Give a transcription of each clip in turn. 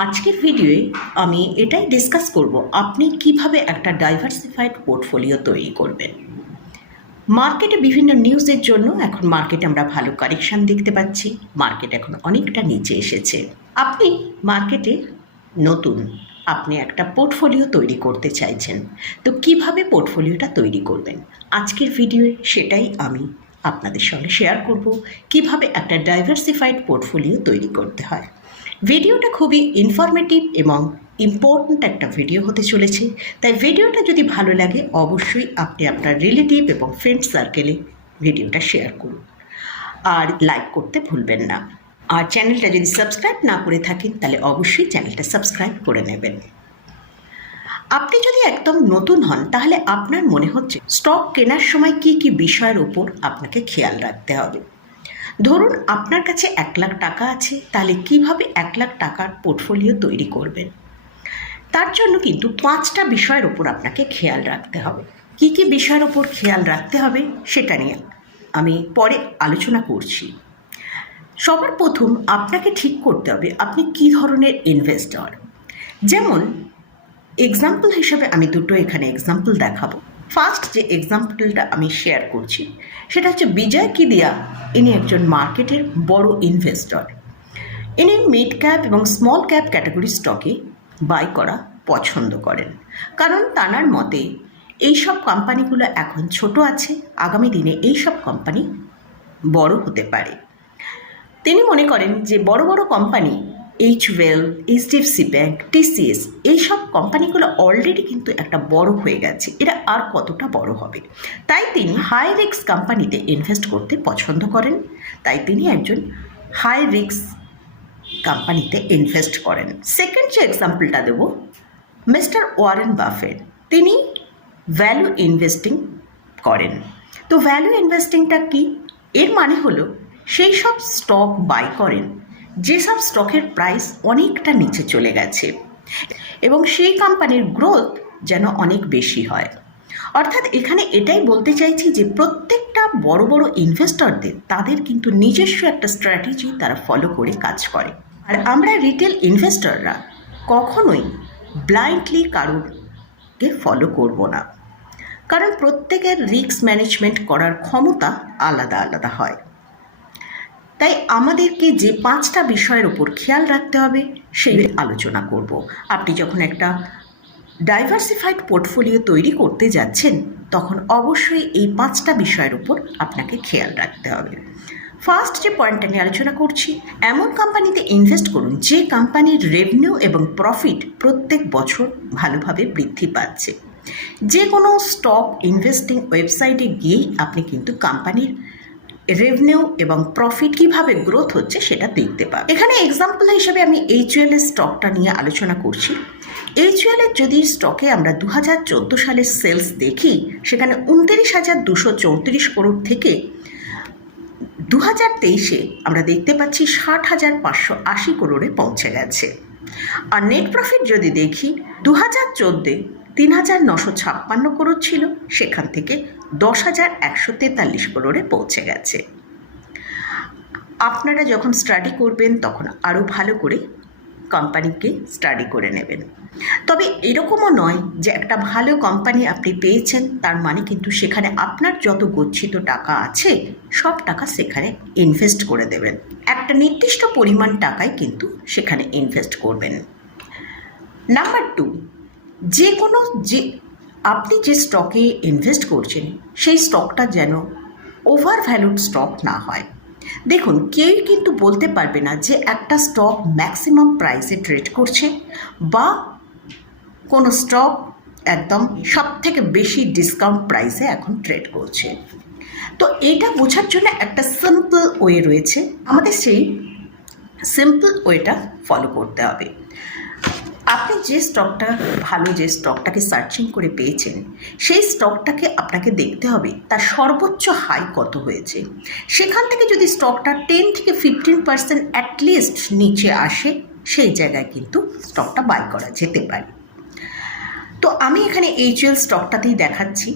আজকের ভিডিওয়ে আমি এটাই ডিসকাস করব, আপনি কীভাবে একটা ডাইভার্সিফাইড পোর্টফোলিও তৈরি করবেন। মার্কেটে বিভিন্ন নিউজের জন্য এখন মার্কেটে আমরা ভালো কারেকশন দেখতে পাচ্ছি মার্কেট এখন অনেকটা নিচে এসেছে। আপনি মার্কেটে নতুন, আপনি একটা পোর্টফোলিও তৈরি করতে চাইছেন, তো কীভাবে পোর্টফোলিওটা তৈরি করবেন? আজকের ভিডিওয়ে সেটাই আমি আপনাদের সঙ্গে শেয়ার করব, কীভাবে একটা ডাইভার্সিফাইড পোর্টফোলিও তৈরি করতে হয়। ভিডিওটা খুবই ইনফরমেটিভ এবং ইম্পর্ট্যান্ট একটা ভিডিও হতে চলেছে। তাই ভিডিওটা যদি ভালো লাগে, অবশ্যই আপনি আপনার রিলেটিভ এবং ফ্রেন্ড সার্কেলে ভিডিওটা শেয়ার করুন। আর লাইক করতে ভুলবেন না। আর চ্যানেলটা যদি সাবস্ক্রাইব না করে থাকেন, তাহলে অবশ্যই চ্যানেলটা সাবস্ক্রাইব করে নেবেন। আপনি যদি একদম নতুন হন, তাহলে আপনার মনে হচ্ছে স্টক কেনার সময় কি কি বিষয়ের ওপর আপনাকে খেয়াল রাখতে হবে? ধরুন আপনার কাছে এক লাখ টাকা আছে, তাহলে কীভাবে এক লাখ টাকার পোর্টফোলিও তৈরি করবেন? তার জন্য কিন্তু পাঁচটা বিষয়ের ওপর আপনাকে খেয়াল রাখতে হবে। কি কি বিষয়ের ওপর খেয়াল রাখতে হবে সেটা নিয়ে আমি পরে আলোচনা করছি। সবার প্রথম আপনাকে ঠিক করতে হবে আপনি কি ধরনের ইনভেস্টর যেমন এক্সাম্পল হিসেবে আমি দুটো এখানে এক্সাম্পল দেখাবো। ফার্স্ট যে এক্সাম্পলটা আমি শেয়ার করছি, সেটা হচ্ছে বিজয় কিদিয়া ইনি একজন মার্কেটের বড় ইনভেস্টর ইনি মিড ক্যাপ এবং স্মল ক্যাপ ক্যাটাগরি স্টকে বাই করা পছন্দ করেন। কারণ তানার মতে, এইসব কোম্পানিগুলো এখন ছোট আছে, আগামী দিনে এই সব কোম্পানি বড় হতে পারে। তিনি মনে করেন যে বড় বড় company H well HDFC bank TCS এইসব কোম্পানিগুলো অলরেডি কিন্তু একটা বড় হয়ে গেছে। এরা আর কতটা বড় হবে? তাই তিনি হাই রিক্স কোম্পানিতে ইনভেস্ট করতে পছন্দ করেন। তাই তিনি একজন হাই রিক্স কোম্পানিতে ইনভেস্ট করেন। সেকেন্ড যে এক্সাম্পলটা দেব মিস্টার ওয়ারেন বাফেট তিনি ভ্যালু ইনভেস্টিং করেন। তো ভ্যালু ইনভেস্টিংটা কি? এর মানে হলো, সেই সব স্টক বাই করেন। যেসব স্টকের প্রাইস অনেকটা নিচে চলে গেছে এবং সেই কোম্পানির গ্রোথ যেন অনেক বেশি হয়। অর্থাৎ এখানে এটাই বলতে চাইছি যে প্রত্যেকটা বড় বড় ইনভেস্টরদের তাদের কিন্তু নিজস্ব একটা স্ট্র্যাটেজি তারা ফলো করে কাজ করে। আর আমরা রিটেল ইনভেস্টররা কখনোই ব্লাইন্ডলি কারোরকে ফলো করব না। কারণ প্রত্যেকের রিস্ক ম্যানেজমেন্ট করার ক্ষমতা আলাদা আলাদা হয়। তাই আমাদেরকে যে পাঁচটা বিষয়ের উপর খেয়াল রাখতে হবে, সেই আলোচনা করব। আপনি যখন একটা ডাইভার্সিফাইড পোর্টফোলিও তৈরি করতে যাচ্ছেন, তখন অবশ্যই এই পাঁচটা বিষয়ের উপর আপনাকে খেয়াল রাখতে হবে। ফার্স্ট যে পয়েন্টটা নিয়ে আলোচনা করছি, এমন কোম্পানিতে ইনভেস্ট করুন, যে কোম্পানির রেভিনিউ এবং প্রফিট প্রত্যেক বছর ভালোভাবে বৃদ্ধি পাচ্ছে। যে কোনো স্টক ইনভেস্টিং ওয়েবসাইটে গিয়েই আপনি কিন্তু কোম্পানির রেভিনিউ এবং প্রফিট কীভাবে গ্রোথ হচ্ছে সেটা দেখতে পাবেন এখানে এক্সাম্পল হিসেবে আমি এইচএল এর স্টকটা নিয়ে আলোচনা করছি। এইচএল এর যদি স্টকে আমরা দু হাজার চোদ্দ সালের সেলস দেখি, সেখানে উনত্রিশ হাজার দুশো চৌত্রিশ করোড় থেকে দু হাজার তেইশে আমরা দেখতে পাচ্ছি ষাট হাজার পাঁচশো আশি করোড়ে পৌঁছে গেছে। আর নেট প্রফিট যদি দেখি দু হাজার চোদ্দে তিন হাজার নশো ছাপ্পান্ন করোড় ছিল। সেখান থেকে দশ হাজার একশো তেতাল্লিশ করোড়ে পৌঁছে গেছে। আপনারা যখন স্টাডি করবেন, তখন আরও ভালো করে কোম্পানিকে স্টাডি করে নেবেন। তবে এরকমও নয় যে একটা ভালো কোম্পানি আপনি পেয়েছেন, তার মানে কিন্তু সেখানে আপনার যত গচ্ছিত টাকা আছে, সব টাকা সেখানে ইনভেস্ট করে দেবেন। একটা নির্দিষ্ট পরিমাণ টাকায় কিন্তু সেখানে ইনভেস্ট করবেন। নাম্বার টু যে কোনো যে, আপনি যে স্টকে ইনভেস্ট করছেন, সেই স্টকটা যেন ওভার ভ্যালুড স্টক না হয়। দেখুন, কেউই কিন্তু বলতে পারবে না যে একটা স্টক ম্যাক্সিমাম প্রাইসে ট্রেড করছে বা কোনো স্টক একদম সব থেকে বেশি ডিসকাউন্ট প্রাইসে এখন ট্রেড করছে। তো এটা বোঝার জন্য একটা সিম্পল ওয়ে রয়েছে। আমাদের সেই সিম্পল ওয়েটা ফলো করতে হবে। আপনি যে স্টকটা, ভালো যে স্টকটাকে সার্চিং করে পেয়েছেন, সেই স্টকটাকে আপনাকে দেখতে হবে, তার সর্বোচ্চ হাই কত হয়েছে। সেখান থেকে যদি স্টকটা টেন থেকে ফিফটিন পার্সেন্ট অ্যাটলিস্ট নিচে আসে, সেই জায়গায় কিন্তু স্টকটা বাই করা যেতে পারে। তো আমি এখানে এইচএল স্টকটাতেই দেখাচ্ছি।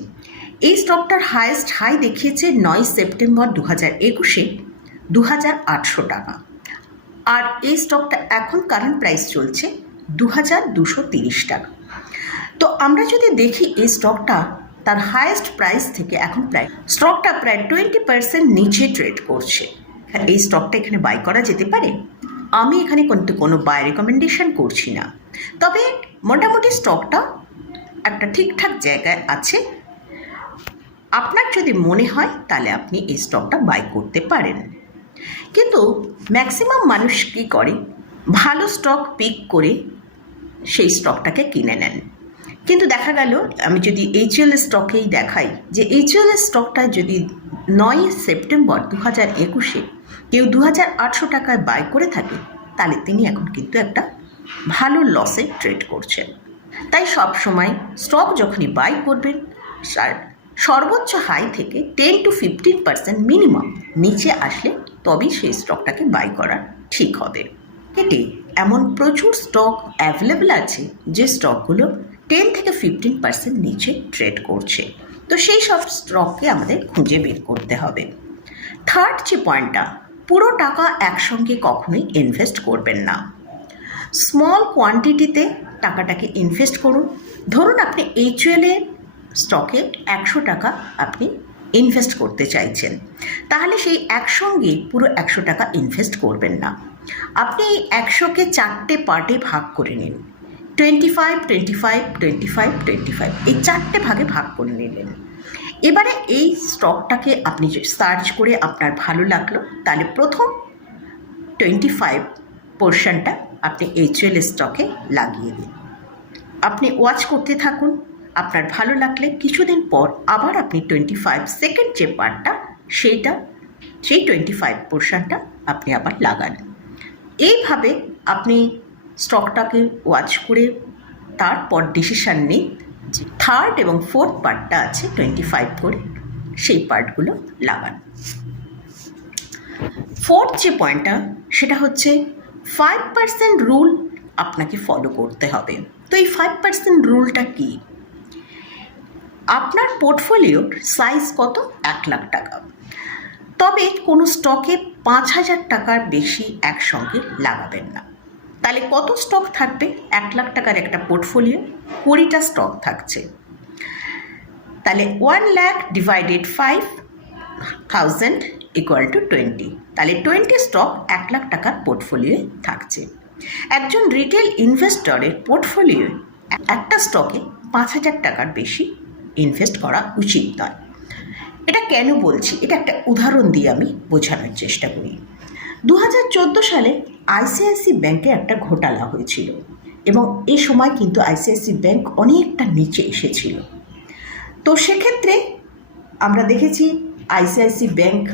এই স্টকটার হায়েস্ট হাই দেখিয়েছে নয় সেপ্টেম্বর দু হাজার একুশে দু হাজার আটশো টাকা। আর এই স্টকটা এখন কারেন্ট প্রাইস চলছে দু হাজার দুশো তিরিশ টাকা। তো আমরা যদি দেখি এই স্টকটা তার হায়েস্ট প্রাইস থেকে এখন প্রায় স্টকটা প্রায় টোয়েন্টি পার্সেন্ট নিচে ট্রেড করছে। এই স্টকটা এখানে বাই করা যেতে পারে। আমি এখানে কিন্তু কোনো বাই রেকমেন্ডেশন করছি না। তবে মোটামুটি স্টকটা একটা ঠিকঠাক জায়গায় আছে। আপনার যদি মনে হয়, তাহলে আপনি এই স্টকটা বাই করতে পারেন। কিন্তু ম্যাক্সিমাম মানুষ কী করে? ভালো স্টক পিক করে সেই স্টকটাকে কিনে নেন। কিন্তু দেখা গেল, আমি যদি এইচএল স্টকেই দেখাই, যে এইচএল স্টকটা যদি নয় সেপ্টেম্বর দু হাজার একুশে কেউ দু হাজার আটশো টাকায় বাই করে থাকে, তাহলে তিনি এখন কিন্তু একটা ভালো লসে ট্রেড করছেন। তাই সব সময় স্টক যখনই বাই করবেন সর্বোচ্চ হাই থেকে ten to fifteen percent minimum নিচে আসলে তবেই সেই স্টকটাকে বাই করা ঠিক হবে। কেটে এমন প্রচুর স্টক অ্যাভেলেবেল আছে যে স্টকগুলো টেন থেকে ফিফটিন পার্সেন্ট নিচে ট্রেড করছে। তো সেই সব স্টককে আমাদের খুঁজে বের করতে হবে। থার্ড যে পয়েন্টটা পুরো টাকা একসঙ্গে কখনোই ইনভেস্ট করবেন না। স্মল কোয়ান্টিটিতে টাকাটাকে ইনভেস্ট করুন। ধরুন আপনি এইচএলে স্টকে একশো টাকা আপনি ইনভেস্ট করতে চাইছেন। তাহলে সেই একসঙ্গে পুরো একশো টাকা ইনভেস্ট করবেন না। আপনি একশোকে চারটে পার্টে ভাগ করে নিন। Twenty five twenty five twenty five twenty five এই চারটে ভাগে ভাগ করে নিলেন। এবারে এই স্টকটাকে আপনি সার্চ করে আপনার ভালো লাগল, তাহলে প্রথম টোয়েন্টি ফাইভ পোর্শনটা আপনি এইচএল স্টকে লাগিয়ে দিন। আপনি ওয়াচ করতে থাকুন, আপনার ভালো লাগলে কিছুদিন পর আবার আপনি টোয়েন্টি ফাইভ সেকেন্ড যে পার্টটা সেইটা, সেই টোয়েন্টি ফাইভ পোর্শনটা আপনি আবার লাগান। এইভাবে আপনি স্টকটাকে ওয়াচ করে তারপর ডিসিশান নিন যে থার্ড এবং ফোর্থ পার্টটা আছে টোয়েন্টি ফাইভ করে সেই পার্টগুলো লাগান। ফোর্থ যে পয়েন্টটা সেটা হচ্ছে ফাইভ পার্সেন্ট রুল আপনাকে ফলো করতে হবে। তো এই ফাইভ পার্সেন্ট রুলটা কী? আপনার পোর্টফোলিওর সাইজ কত? এক লাখ টাকা। তবে কোনো স্টকে পাঁচ হাজার টাকার বেশি একসঙ্গে লাগাবেন না। তাহলে কত স্টক থাকবে? এক লাখ টাকার একটা পোর্টফোলিও কুড়িটা স্টক থাকছে। তাহলে one lakh divided five thousand equal to twenty তাহলে টোয়েন্টি স্টক এক লাখ টাকার পোর্টফোলিওয়ে থাকছে। একজন রিটেল ইনভেস্টরের পোর্টফোলিও একটা স্টকে পাঁচ হাজার টাকার বেশি ইনভেস্ট করা উচিত নয়। এটা কেন বলছি? এটা একটা উদাহরণ দিয়ে আমি বোঝানোর চেষ্টা করি। দু হাজার চোদ্দ সালে আইসিআইসি ব্যাংকে একটা ঘোটালা হয়েছিল এবং এ সময় কিন্তু আইসিআইসি ব্যাংক অনেকটা নিচে এসেছিল। তো সেক্ষেত্রে আমরা দেখেছি আইসিআইসি ব্যাংক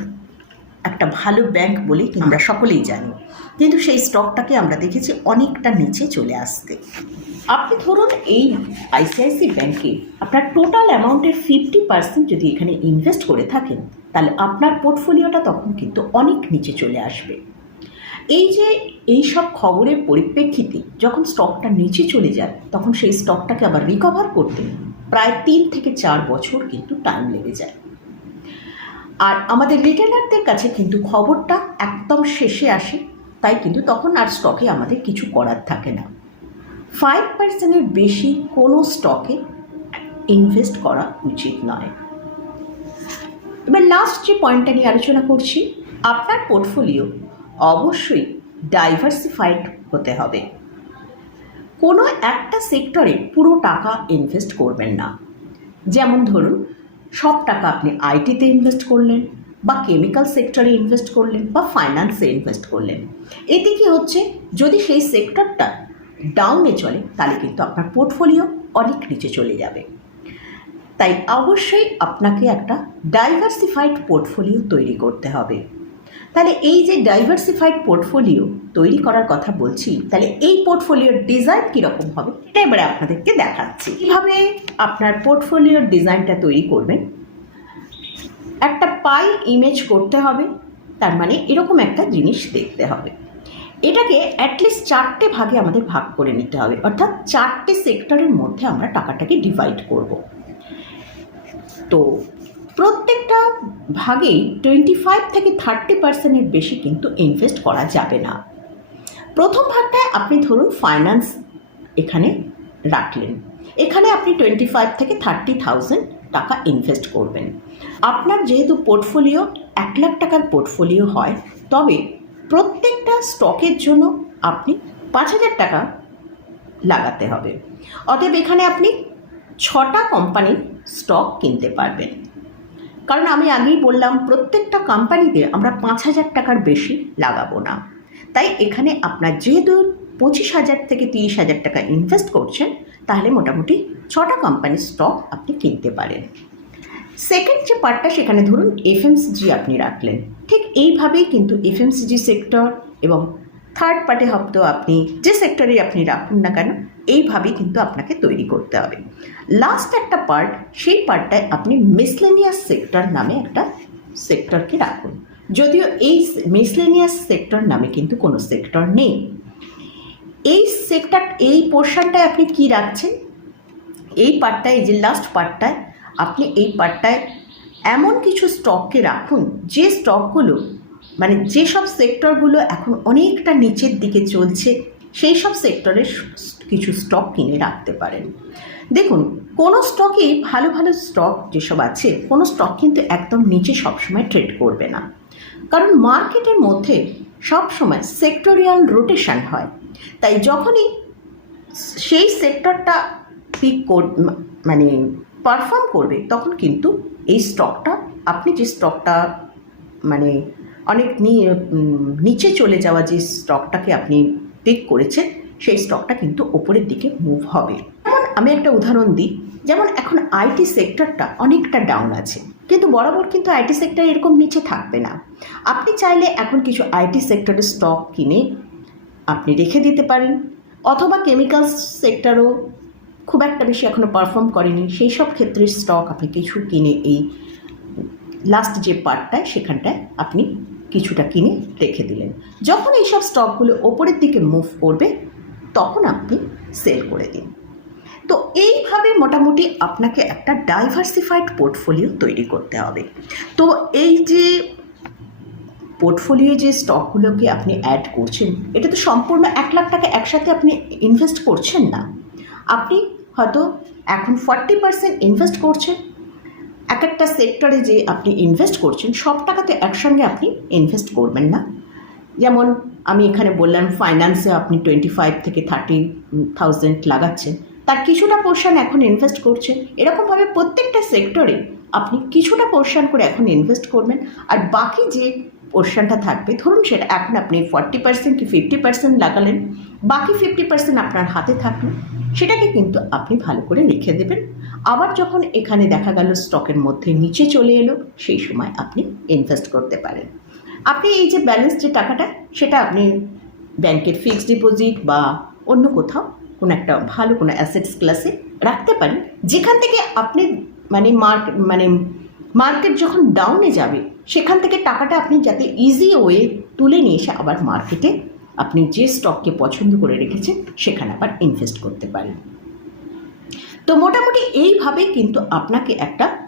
একটা ভালো ব্যাংক বলে আমরা সকলেই জানি। কিন্তু সেই স্টকটাকে আমরা দেখেছি অনেকটা নিচে চলে আসতে। আপনি ধরুন এই আইসিআইসি ব্যাংকে আপনার টোটাল অ্যামাউন্টের ফিফটি পার্সেন্ট যদি এখানে ইনভেস্ট করে থাকেন, তাহলে আপনার পোর্টফোলিওটা তখন কিন্তু অনেক নিচে চলে আসবে। এই যে এই সব খবরের পরিপ্রেক্ষিতে যখন স্টকটা নিচে চলে যায়, তখন সেই স্টকটাকে আবার রিকভার করতে প্রায় তিন থেকে চার বছর কিন্তু টাইম লেগে যায়। আর আমাদের রিটেলারদের কাছে কিন্তু খবরটা একদম শেষে আসে তাই কিন্তু তখন আর স্টকে আমাদের কিছু করার থাকে না। ফাইভ পার্সেন্টের বেশি কোনো স্টকে ইনভেস্ট করা উচিত নয়। এবার লাস্ট যে পয়েন্টটা নিয়ে আলোচনা করছি, আপনার পোর্টফোলিও অবশ্যই ডাইভার্সিফাইড হতে হবে। কোনো একটা সেক্টরে পুরো টাকা ইনভেস্ট করবেন না। যেমন ধরুন, সব টাকা আপনি আইটিতে ইনভেস্ট করলেন। বা কেমিক্যাল সেক্টরে ইনভেস্ট করলেন বা ফাইন্যান্সে ইনভেস্ট করলেন। এতে কি হচ্ছে? যদি সেই সেক্টরটা ডাউনে চলে, তাহলে কিন্তু আপনার পোর্টফোলিও অনেক নিচে চলে যাবে। তাই অবশ্যই আপনাকে একটা ডাইভার্সিফাইড পোর্টফোলিও তৈরি করতে হবে। তাহলে এই যে ডাইভার্সিফাইড পোর্টফোলিও তৈরি করার কথা বলছি, তাহলে এই পোর্টফোলিওর ডিজাইন কীরকম হবে? এটা এবারে আপনাদেরকে দেখাচ্ছি। কীভাবে আপনার পোর্টফোলিওর ডিজাইনটা তৈরি করবেন? একটা পাই ইমেজ করতে হবে, তার মানে এরকম একটা জিনিস দেখতে হবে। এটাকে অ্যাটলিস্ট চারটে ভাগে আমাদের ভাগ করে নিতে হবে, অর্থাৎ চারটে সেক্টরের মধ্যে আমরা টাকাটাকে ডিভাইড করব। তো প্রত্যেকটা ভাগেই টোয়েন্টি ফাইভ থেকে থার্টি পার্সেন্টের বেশি কিন্তু ইনভেস্ট করা যাবে না। প্রথম ভাগটায় আপনি ধরুন ফাইন্যান্স এখানে রাখলেন, এখানে আপনি টোয়েন্টি ফাইভ থেকে থার্টি থাউজেন্ড টাকা ইনভেস্ট করবেন। আপনার যেহেতু পোর্টফোলিও এক লাখ টাকার পোর্টফোলিও হয়, তবে প্রত্যেকটা স্টকের জন্য আপনি পাঁচ হাজার টাকা লাগাতে হবে। অতএব এখানে আপনি ছটা কোম্পানির স্টক কিনতে পারবেন। কারণ আমি আগেই বললাম, প্রত্যেকটা কোম্পানিতে আমরা পাঁচ হাজার টাকার বেশি লাগাবো না। তাই এখানে আপনার যেহেতু পঁচিশ হাজার থেকে তিরিশ হাজার টাকা ইনভেস্ট করছেন, তাহলে মোটামুটি ছটা কোম্পানির স্টক আপনি কিনতে পারেন। সেকেন্ড যে পার্টটা সেখানে ধরুন এফএমসিজি আপনি রাখলেন, ঠিক এইভাবেই কিন্তু এফএমসিজি সেক্টর এবং থার্ড পার্টে হয়তো আপনি যে সেক্টরে আপনি রাখুন না কেন, এইভাবেই কিন্তু আপনাকে তৈরি করতে হবে। লাস্ট একটা পার্ট সেই পার্টটায় আপনি মিসলেনিয়াস সেক্টর নামে একটা সেক্টরকে রাখুন। যদিও এই মিসলেনিয়াস সেক্টর নামে কিন্তু কোনো সেক্টর নেই। এই সেক্টর এই পোর্শনটায় আপনি কি রাখছেন? এই পার্টটায় এই যে লাস্ট পার্টটায় আপনি এই পার্টটায় এমন কিছু স্টককে রাখুন, যে স্টকগুলো মানে যেসব সেক্টরগুলো এখন অনেকটা নিচের দিকে চলছে, সেই সব সেক্টরের কিছু স্টক কিনে রাখতে পারেন। দেখুন, কোনো স্টকেই ভালো ভালো স্টক যেসব আছে, কোনো স্টক কিন্তু একদম নিচে সবসময় ট্রেড করবে না। কারণ মার্কেটের মধ্যে সবসময় সেক্টরিয়াল রোটেশন হয়। তাই যখনই সেই সেক্টরটা পিক মানে পারফর্ম করবে, তখন কিন্তু এই স্টকটা আপনি যে স্টকটা মানে অনেক নিচে চলে যাওয়া যে স্টকটাকে আপনি পিক করেছেন, সেই স্টকটা কিন্তু ওপরের দিকে মুভ হবে। যেমন আমি একটা উদাহরণ দিই, যেমন এখন আইটি সেক্টরটা অনেকটা ডাউন আছে, কিন্তু বরাবর কিন্তু আইটি সেক্টর এরকম নিচে থাকবে না। আপনি চাইলে এখন কিছু আইটি সেক্টরের স্টক কিনে আপনি রেখে দিতে পারেন, অথবা কেমিক্যাল সেক্টরও খুব একটা বেশি এখনও পারফর্ম করেনি। সেই সব ক্ষেত্রে স্টক আপনি কিছু কিনে এই লাস্ট যে পার্টটায় সেখানটায় আপনি কিছুটা কিনে রেখে দিলেন। যখন এইসব স্টকগুলো ওপরের দিকে মুভ করবে, তখন আপনি সেল করে দিন। তো এইভাবে মোটামুটি আপনাকে একটা ডাইভার্সিফাইড পোর্টফোলিও তৈরি করতে হবে। তো এই যে পোর্টফোলিও যে স্টকগুলোকে আপনি অ্যাড করছেন, এটা তো সম্পূর্ণ এক লাখ টাকা একসাথে আপনি ইনভেস্ট করছেন না। আপনি হয়তো এখন ফর্টি পার্সেন্ট ইনভেস্ট করছেন। এক একটা সেক্টরে যে আপনি ইনভেস্ট করছেন, সব টাকাতে একসঙ্গে আপনি ইনভেস্ট করবেন না। যেমন আমি এখানে বললাম ফাইন্যান্সে আপনি টোয়েন্টি ফাইভ থেকে থার্টি থাউজেন্ড লাগাচ্ছেন তার কিছুটা পোর্শন এখন ইনভেস্ট করছেন এরকমভাবে প্রত্যেকটা সেক্টরে আপনি কিছুটা পোর্শন করে এখন ইনভেস্ট করবেন। আর বাকি যে পোর্শনটা থাকবে, ধরুন সেটা এখন আপনি ফর্টি পার্সেন্ট কি ফিফটি পার্সেন্ট লাগালেন, বাকি ফিফটি পার্সেন্ট আপনার হাতে থাকল। সেটাকে কিন্তু আপনি ভালো করে লিখে দেবেন। আবার যখন এখানে দেখা গেল স্টকের মধ্যে নিচে চলে এলো, সেই সময় আপনি ইনভেস্ট করতে পারেন। আপনি এই যে ব্যালেন্স যে টাকাটা, সেটা আপনি ব্যাংকের ফিক্সড ডিপোজিট বা অন্য কোথাও কোনো একটা ভালো কোনো অ্যাসেটস ক্লাসে রাখতে পারেন। যেখান থেকে আপনি মানে মার্ক মানে মার্কেট যখন ডাউনে যাবে, সেখান থেকে টাকাটা আপনি যাতে ইজি ওয়ে তুলে নিয়ে এসে আবার মার্কেটে আপনি যে স্টককে পছন্দ করে রেখেছেন, সেখানে আবার ইনভেস্ট করতে পারেন। তো মোটামুটি এইভাবেই কিন্তু আপনাকে একটা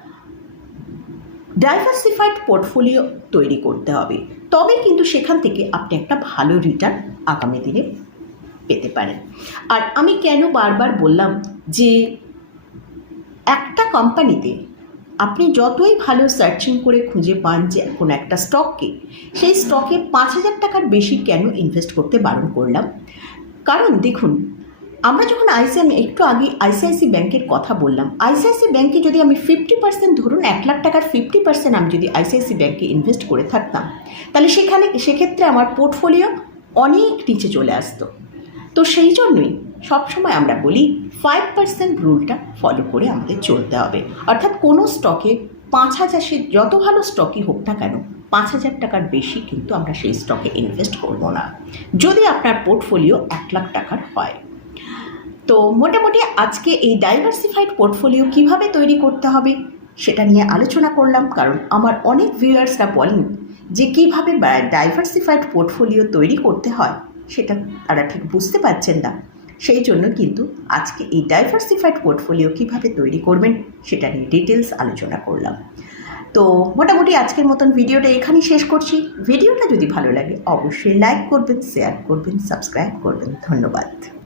ডাইভার্সিফাইড পোর্টফোলিও তৈরি করতে হবে। তবে কিন্তু সেখান থেকে আপনি একটা ভালো রিটার্ন আগামী দিনে পেতে পারেন। আর আমি কেন বারবার বললাম যে একটা কোম্পানিতে আপনি যতই ভালো সার্চিং করে খুঁজে পান যে কোনো একটা স্টককে সেই স্টকে পাঁচ হাজার টাকার বেশি কেন ইনভেস্ট করতে বারণ করলাম? কারণ দেখুন, আমরা যখন আইসিআই, একটু আগে আইসিআইসি ব্যাংকের কথা বললাম। আইসিআইসি ব্যাংকে যদি আমি ফিফটি পার্সেন্ট ধরুন এক লাখ টাকার ফিফটি পার্সেন্ট আমি যদি আইসিআইসি ব্যাংকে ইনভেস্ট করে থাকতাম, তাহলে সেখানে, সেক্ষেত্রে আমার পোর্টফোলিও অনেক নিচে চলে আসতো। তো সেই জন্যই সবসময় আমরা বলি ফাইভ পার্সেন্ট রুলটা ফলো করে আমাদের চলতে হবে। অর্থাৎ কোনো স্টকে পাঁচ হাজার যত ভালো স্টকই হোক না কেন, পাঁচ হাজার টাকার বেশি কিন্তু আমরা সেই স্টকে ইনভেস্ট করব না। যদি আপনার পোর্টফোলিও এক লাখ টাকার হয়। তো মোটামুটি আজকে এই ডাইভার্সিফাইড পোর্টফোলিও কীভাবে তৈরি করতে হবে সেটা নিয়ে আলোচনা করলাম, কারণ আমার অনেক ভিউয়ার্সরা বলেন যে কীভাবে ডাইভার্সিফাইড পোর্টফোলিও তৈরি করতে হয় সেটা তারা ঠিক বুঝতে পারছেন না। সেই জন্য কিন্তু আজকে এই ডাইভার্সিফাইড পোর্টফোলিও কীভাবে তৈরি করবেন সেটা নিয়ে ডিটেলস আলোচনা করলাম। তো মোটামুটি আজকের মতন ভিডিওটা এখানেই শেষ করছি। ভিডিওটা যদি ভালো লাগে, অবশ্যই লাইক করবেন শেয়ার করবেন সাবস্ক্রাইব করবেন। ধন্যবাদ।